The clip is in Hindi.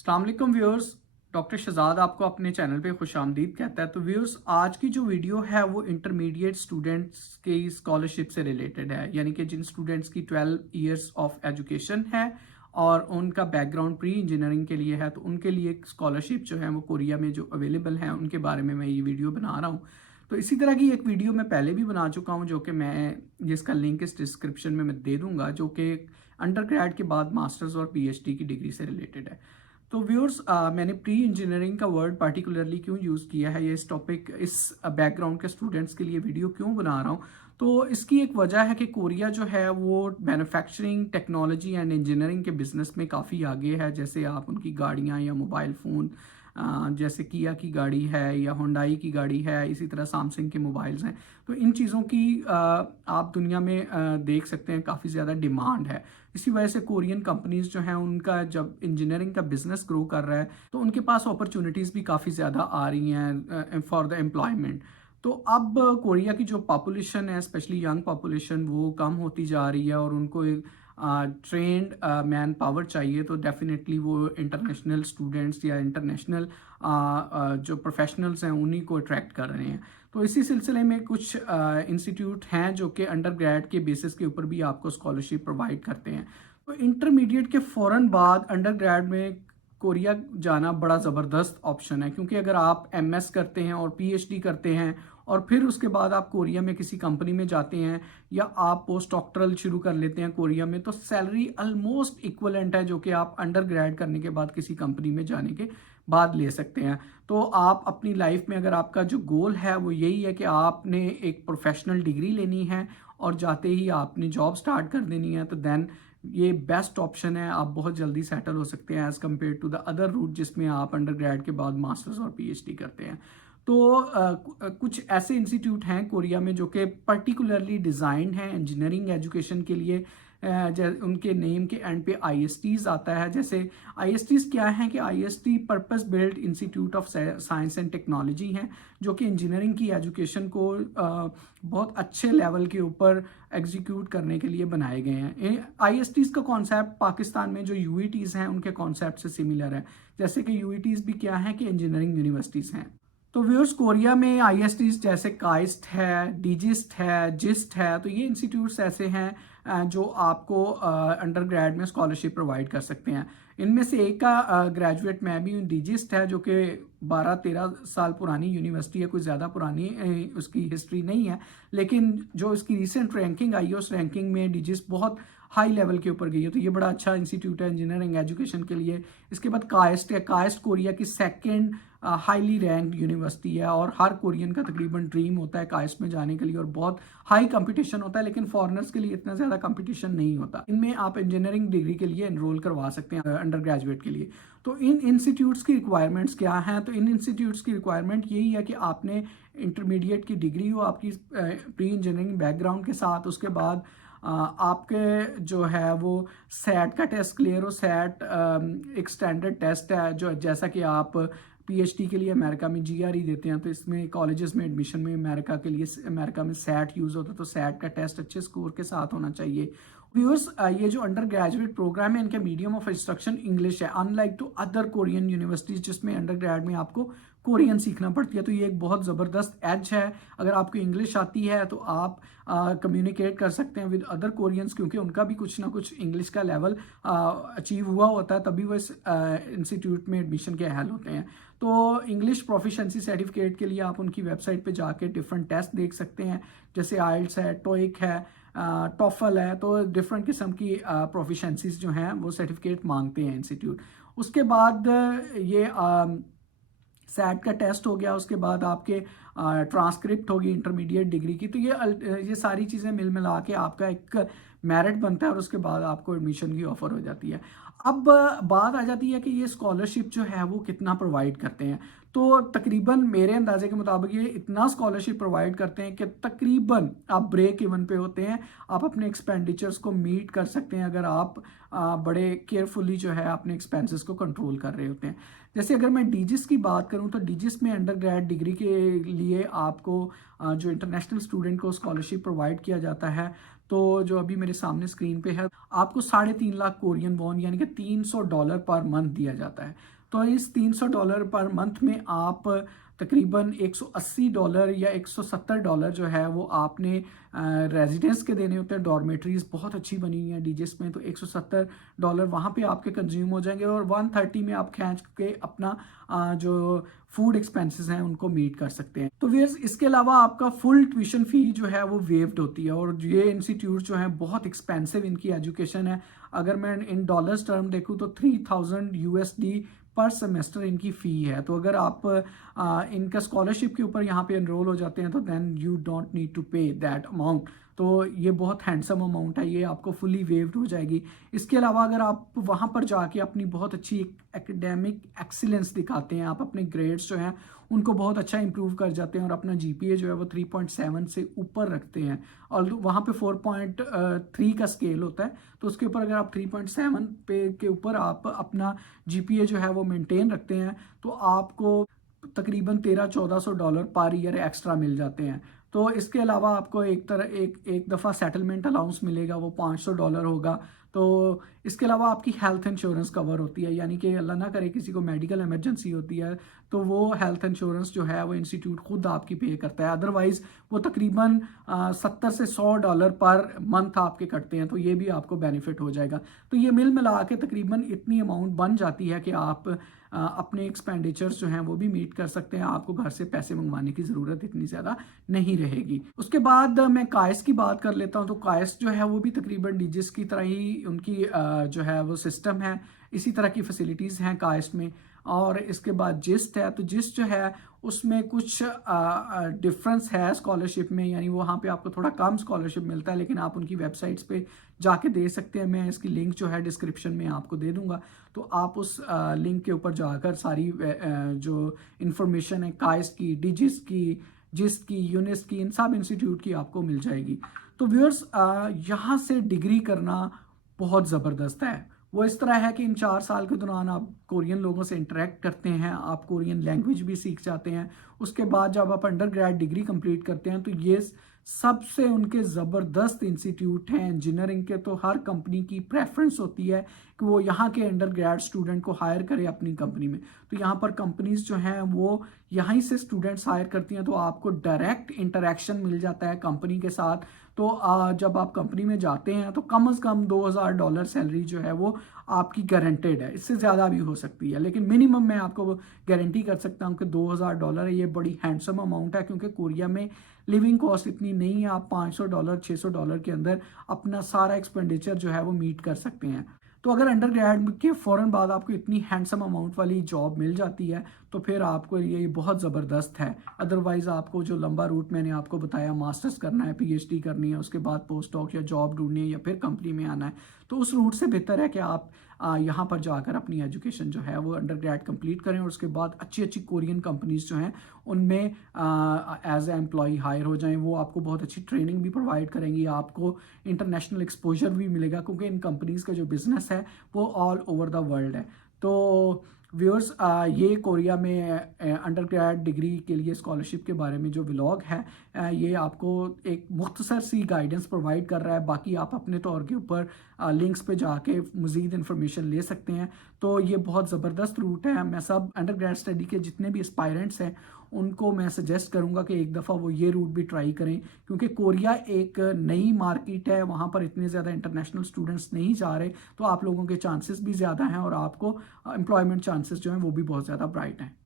अस्सलाम वालेकुम व्यूअर्स। डॉक्टर शहजाद आपको अपने चैनल पे खुशामदीद कहता है। तो व्यूअर्स, आज की जो वीडियो है वो इंटरमीडिएट स्टूडेंट्स की स्कॉलरशिप से रिलेटेड है, यानी कि जिन स्टूडेंट्स की 12 इयर्स ऑफ एजुकेशन है और उनका बैकग्राउंड प्री इंजीनियरिंग के लिए है, तो उनके लिए स्कॉलरशिप जो है वो कोरिया में जो अवेलेबल है उनके बारे में मैं ये वीडियो बना रहा हूँ। तो इसी तरह की एक वीडियो मैं पहले भी बना चुका हूँ, जो कि जिसका लिंक इस डिस्क्रिप्शन में मैं दे दूंगा, जो कि अंडर ग्रेड के बाद मास्टर्स और पीएचडी की डिग्री से रिलेटेड है। तो व्यूअर्स, मैंने प्री इंजीनियरिंग का वर्ड पार्टिकुलरली क्यों यूज़ किया है, ये इस टॉपिक इस बैकग्राउंड के स्टूडेंट्स के लिए वीडियो क्यों बना रहा हूँ, तो इसकी एक वजह है कि कोरिया जो है वो मैन्युफैक्चरिंग टेक्नोलॉजी एंड इंजीनियरिंग के बिजनेस में काफ़ी आगे है। जैसे आप उनकी गाड़ियाँ या मोबाइल फ़ोन, जैसे किया की गाड़ी है या होंडाई की गाड़ी है, इसी तरह सैमसंग के मोबाइल्स हैं। तो इन चीज़ों की आप दुनिया में देख सकते हैं काफ़ी ज़्यादा डिमांड है। इसी वजह से कोरियन कंपनीज जो हैं उनका जब इंजीनियरिंग का बिजनेस ग्रो कर रहा है तो उनके पास अपॉर्चुनिटीज़ भी काफ़ी ज़्यादा आ रही हैं फॉर द एम्प्लॉयमेंट। तो अब कोरिया की जो पॉपुलेशन है, स्पेशली यंग पॉपुलेशन, वो कम होती जा रही है और उनको ट्रेंड मैन पावर चाहिए। तो डेफिनेटली वो इंटरनेशनल स्टूडेंट्स या इंटरनेशनल जो प्रोफेशनल्स हैं उन्हीं को अट्रैक्ट कर रहे हैं। तो इसी सिलसिले में कुछ इंस्टीट्यूट हैं जो कि अंडर ग्रेड के बेसिस के ऊपर भी आपको स्कॉलरशिप प्रोवाइड करते हैं। तो इंटरमीडिएट के फ़ौरन बाद अंडर ग्रेड में कोरिया जाना बड़ा ज़बरदस्त ऑप्शन है, क्योंकि अगर आप एमएस करते हैं और पीएचडी करते हैं और फिर उसके बाद आप कोरिया में किसी कंपनी में जाते हैं या आप पोस्ट डॉक्टरल शुरू कर लेते हैं कोरिया में, तो सैलरी ऑलमोस्ट इक्वलेंट है जो कि आप अंडर ग्रेड करने के बाद किसी कंपनी में जाने के बाद ले सकते हैं। तो आप अपनी लाइफ में अगर आपका जो गोल है वो यही है कि आपने एक प्रोफेशनल डिग्री लेनी है और जाते ही आपने जॉब स्टार्ट कर देनी है, तो देन ये बेस्ट ऑप्शन है। आप बहुत जल्दी सेटल हो सकते हैं as compare to the other root जिसमें आप अंडर ग्रेड के बाद मास्टर्स और पीएचडी करते हैं। तो कुछ ऐसे इंस्टीट्यूट हैं कोरिया में जो कि पर्टिकुलरली डिज़ाइंड हैं इंजीनियरिंग एजुकेशन के लिए। उनके नेम के एंड पे आईएसटीज आता है। जैसे आईएसटीज क्या हैं कि IST purpose build institute of science and technology हैं, जो कि इंजीनियरिंग की एजुकेशन को बहुत अच्छे लेवल के ऊपर एग्जीक्यूट करने के लिए बनाए गए हैं। आईएसटीज का कॉन्सेप्ट पाकिस्तान में जो यूईटीज हैं उनके कॉन्सेप्ट से सिमिलर है। जैसे कि यूईटीज भी क्या है कि इंजीनियरिंग यूनिवर्सिटीज़ हैं। तो व्यूअर्स, कोरिया में आईएसटीज जैसे काइस्ट है, डिजिस्ट है, जिस्ट है, तो ये इंस्टीट्यूट्स ऐसे हैं जो आपको अंडर ग्रेड में स्कॉलरशिप प्रोवाइड कर सकते हैं। इनमें से एक का ग्रेजुएट मैं भी हूँ, डिजिस्ट है, जो कि 12-13 साल पुरानी यूनिवर्सिटी है, कोई ज़्यादा पुरानी उसकी हिस्ट्री नहीं है, लेकिन जो इसकी रिसेंट रैंकिंग आई है उस रैंकिंग में डिजिस्ट बहुत हाई लेवल के ऊपर गई है। तो ये बड़ा अच्छा इंस्टीट्यूट है इंजीनियरिंग एजुकेशन के लिए। इसके बाद काइस्ट है। काइस्ट कोरिया की सेकेंड हाईली रैंक्ड यूनिवर्सिटी है और हर कोरियन का तकरीबन ड्रीम होता है काइस्ट में जाने के लिए, और बहुत हाई कंपटीशन होता है, लेकिन फॉरेनर्स के लिए इतना ज़्यादा कंपटीशन नहीं होता। इनमें आप इंजीनियरिंग डिग्री के लिए एनरोल करवा सकते हैं अंडर ग्रेजुएट के लिए। तो इन इंस्टीट्यूट्स की रिक्वायरमेंट्स क्या हैं? तो इन इंस्टीट्यूट्स की रिक्वायरमेंट यही है कि आपने इंटरमीडिएट की डिग्री हो आपकी प्री इंजीनियरिंग बैकग्राउंड के साथ, उसके बाद आपके जो है वो सैट का टेस्ट क्लियर हो। सैट एक स्टैंडर्ड टेस्ट है जो जैसा कि आप पीएचडी के लिए अमेरिका में जीआरई देते हैं, तो इसमें कॉलेजेस में एडमिशन में अमेरिका के लिए अमेरिका में सैट यूज़ होता है, तो सैट का टेस्ट अच्छे स्कोर के साथ होना चाहिए। व्यूअर्स, ये जो अंडर ग्रेजुएट प्रोग्राम है इनका मीडियम ऑफ इंस्ट्रक्शन इंग्लिश है, unlike to other Korean universities जिसमें अंडर ग्रेड में आपको कोरियन सीखना पड़ती है। तो ये एक बहुत ज़बरदस्त एज है। अगर आपको इंग्लिश आती है तो आप कम्युनिकेट कर सकते हैं विद अदर कोरियंस, क्योंकि उनका भी कुछ ना कुछ इंग्लिश का लेवल अचीव हुआ होता है, तभी वो इस इंस्टीट्यूट में एडमिशन के अहल होते हैं। तो इंग्लिश प्रोफिशेंसी सर्टिफिकेट के लिए आप उनकी वेबसाइट पे जाके डिफरेंट टेस्ट देख सकते हैं, जैसे आइल्स है, टोइक है, टॉफल है। तो डिफरेंट किस्म की प्रोफिशेंसीज जो हैं वो सर्टिफिकेट मांगते हैं इंस्टीट्यूट। उसके बाद ये सैट का टेस्ट हो गया, उसके बाद आपके ट्रांसक्रिप्ट होगी इंटरमीडिएट डिग्री की। तो ये सारी चीज़ें मिल मिला के आपका एक मेरिट बनता है और उसके बाद आपको एडमिशन की ऑफर हो जाती है। अब बात आ जाती है कि ये स्कॉलरशिप जो है वो कितना प्रोवाइड करते हैं। तो तकरीबन मेरे अंदाजे के मुताबिक ये इतना स्कॉलरशिप प्रोवाइड करते हैं कि तकरीबन आप ब्रेक इवन पे होते हैं। आप अपने एक्सपेंडिचर्स को मीट कर सकते हैं अगर आप बड़े केयरफुली जो है अपने एक्सपेंसेस को कंट्रोल कर रहे होते हैं। जैसे अगर मैं डीजिस की बात करूं तो डीजिस में अंडर ग्रेड डिग्री के लिए आपको जो इंटरनेशनल स्टूडेंट को स्कॉलरशिप प्रोवाइड किया जाता है, तो जो अभी मेरे सामने स्क्रीन पे है, आपको 3.5 लाख कोरियन वॉन यानी कि $300 पर मंथ दिया जाता है। तो इस $300 पर मंथ में आप तकरीबन $180 या $170 जो है वो आपने रेजिडेंस के देने होते हैं। डॉर्मेटरीज बहुत अच्छी बनी हुई हैं डीजेस में, तो $170 वहाँ पे आपके कंज्यूम हो जाएंगे और 130 में आप खींच के अपना जो फूड एक्सपेंसेस हैं उनको मीट कर सकते हैं। तो व्यर्स इसके अलावा आपका फुल ट्यूशन फी जो है वो वेव्ड होती है और ये इंस्टीट्यूट जो है बहुत एक्सपेंसिव इनकी एजुकेशन है। अगर मैं इन डॉलर्स टर्म देखूँ तो $3000 पर सेमेस्टर इनकी फ़ी है। तो अगर आप इनका स्कॉलरशिप के ऊपर यहाँ पे एनरोल हो जाते हैं तो then you don't need to pay that amount. तो ये बहुत हैंडसम अमाउंट है, ये आपको फुली वेव्ड हो जाएगी। इसके अलावा अगर आप वहाँ पर जाके अपनी बहुत अच्छी एकेडमिक एक्सीलेंस दिखाते हैं, आप अपने ग्रेड्स जो हैं उनको बहुत अच्छा इंप्रूव कर जाते हैं और अपना जीपीए जो है वो 3.7 से ऊपर रखते हैं और वहाँ पे 4.3 का स्केल होता है, तो उसके ऊपर अगर आप 3.7 पे के ऊपर आप अपना जीपीए जो है वो मेंटेन रखते हैं तो आपको तकरीबन $1300-1400 पर ईयर एक्स्ट्रा मिल जाते हैं। तो इसके अलावा आपको एक दफ़ा सेटलमेंट अलाउंस मिलेगा, वो $500 होगा। तो इसके अलावा आपकी हेल्थ इंश्योरेंस कवर होती है, यानी कि अल्लाह ना करे किसी को मेडिकल इमरजेंसी होती है तो वो हेल्थ इंश्योरेंस जो है वो इंस्टीट्यूट खुद आपकी पे करता है। अदरवाइज़ वो तकरीबन 70 से $100 पर मंथ आपके कटते हैं, तो ये भी आपको बेनिफिट हो जाएगा। तो ये मिल मिला के तकरीबन इतनी अमाउंट बन जाती है कि आप अपने एक्सपेंडिचर्स जो हैं वो भी मीट कर सकते हैं। आपको घर से पैसे मंगवाने की ज़रूरत इतनी ज़्यादा नहीं रहेगी। उसके बाद मैं कायस की बात कर लेता हूँ। तो कायस जो है वो भी तकरीबन डीजिस की तरह ही उनकी जो है वो सिस्टम है, इसी तरह की फैसिलिटीज़ हैं कायस में। और इसके बाद जिस्ट है, तो जिस्ट जो है उसमें कुछ डिफरेंस है स्कॉलरशिप में, यानी वहाँ पे आपको थोड़ा कम स्कॉलरशिप मिलता है, लेकिन आप उनकी वेबसाइट्स पे जाके दे सकते हैं। मैं इसकी लिंक जो है डिस्क्रिप्शन में आपको दे दूंगा, तो आप उस लिंक के ऊपर जाकर सारी जो इंफॉर्मेशन है काइस की, डिजिस की, जिस्ट की, यूनिस की, इन सब इंस्टीट्यूट की आपको मिल जाएगी। तो व्यूअर्स यहाँ से डिग्री करना बहुत ज़बरदस्त है। वो इस तरह है कि इन 4 साल के दौरान आप कोरियन लोगों से इंटरेक्ट करते हैं, आप कोरियन लैंग्वेज भी सीख जाते हैं। उसके बाद जब आप अंडर ग्रेड डिग्री कंप्लीट करते हैं तो ये सबसे उनके ज़बरदस्त इंस्टीट्यूट हैं इंजीनियरिंग के। तो हर कंपनी की प्रेफरेंस होती है कि वो यहाँ के अंडर ग्रेड स्टूडेंट को हायर करे अपनी कंपनी में। तो यहाँ पर कंपनीज जो हैं वो यहीं से स्टूडेंट्स हायर करती हैं, तो आपको डायरेक्ट इंटरेक्शन मिल जाता है कंपनी के साथ। तो जब आप कंपनी में जाते हैं तो कम से कम $2000 सैलरी जो है वो आपकी गारंटेड है। इससे ज़्यादा भी हो सकती है, लेकिन मिनिमम मैं आपको गारंटी कर सकता हूँ कि $2000 है। ये बड़ी हैंडसम अमाउंट है, क्योंकि कोरिया में लिविंग कॉस्ट इतनी नहीं है। आप $500 $600 के अंदर अपना सारा एक्सपेंडिचर जो है वो मीट कर सकते हैं। तो अगर अंडर ग्रेड के फ़ौरन बाद आपको इतनी हैंडसम अमाउंट वाली जॉब मिल जाती है तो फिर आपको ये बहुत ज़बरदस्त है। अदरवाइज़ आपको जो लंबा रूट मैंने आपको बताया, मास्टर्स करना है, पीएचडी करनी है, उसके बाद पोस्ट डॉक या जॉब ढूंढनी है या फिर कंपनी में आना है, तो उस रूट से बेहतर है कि आप यहाँ पर जाकर अपनी एजुकेशन जो है वो अंडर ग्रेड कम्प्लीट करें और उसके बाद अच्छी अच्छी कोरियन कंपनीज जो हैं उनमें एज ए एम्प्लॉय हायर हो जाएं। वो आपको बहुत अच्छी ट्रेनिंग भी प्रोवाइड करेंगी, आपको इंटरनेशनल एक्सपोजर भी मिलेगा, क्योंकि इन कंपनीज का जो बिजनेस है वो ऑल ओवर द वर्ल्ड है। तो व्यूअर्स ये कोरिया में अंडर ग्रेड डिग्री के लिए स्कॉलरशिप के बारे में जो व्लॉग है ये आपको एक मुख्तसर सी गाइडेंस प्रोवाइड कर रहा है। बाकी आप अपने तौर के ऊपर लिंक्स पे जाके मज़ीद इन्फॉर्मेशन ले सकते हैं। तो ये बहुत ज़बरदस्त रूट है। मैं सब अंडर ग्रेड स्टडी के जितने भी एस्पायरेंट्स हैं उनको मैं सजेस्ट करूंगा कि एक दफ़ा वो ये रूट भी ट्राई करें, क्योंकि कोरिया एक नई मार्केट है, वहाँ पर इतने ज़्यादा इंटरनेशनल स्टूडेंट्स नहीं जा रहे, तो आप लोगों के चांसेस भी ज़्यादा हैं और आपको एम्प्लॉयमेंट चांसेस जो हैं वो भी बहुत ज़्यादा ब्राइट हैं।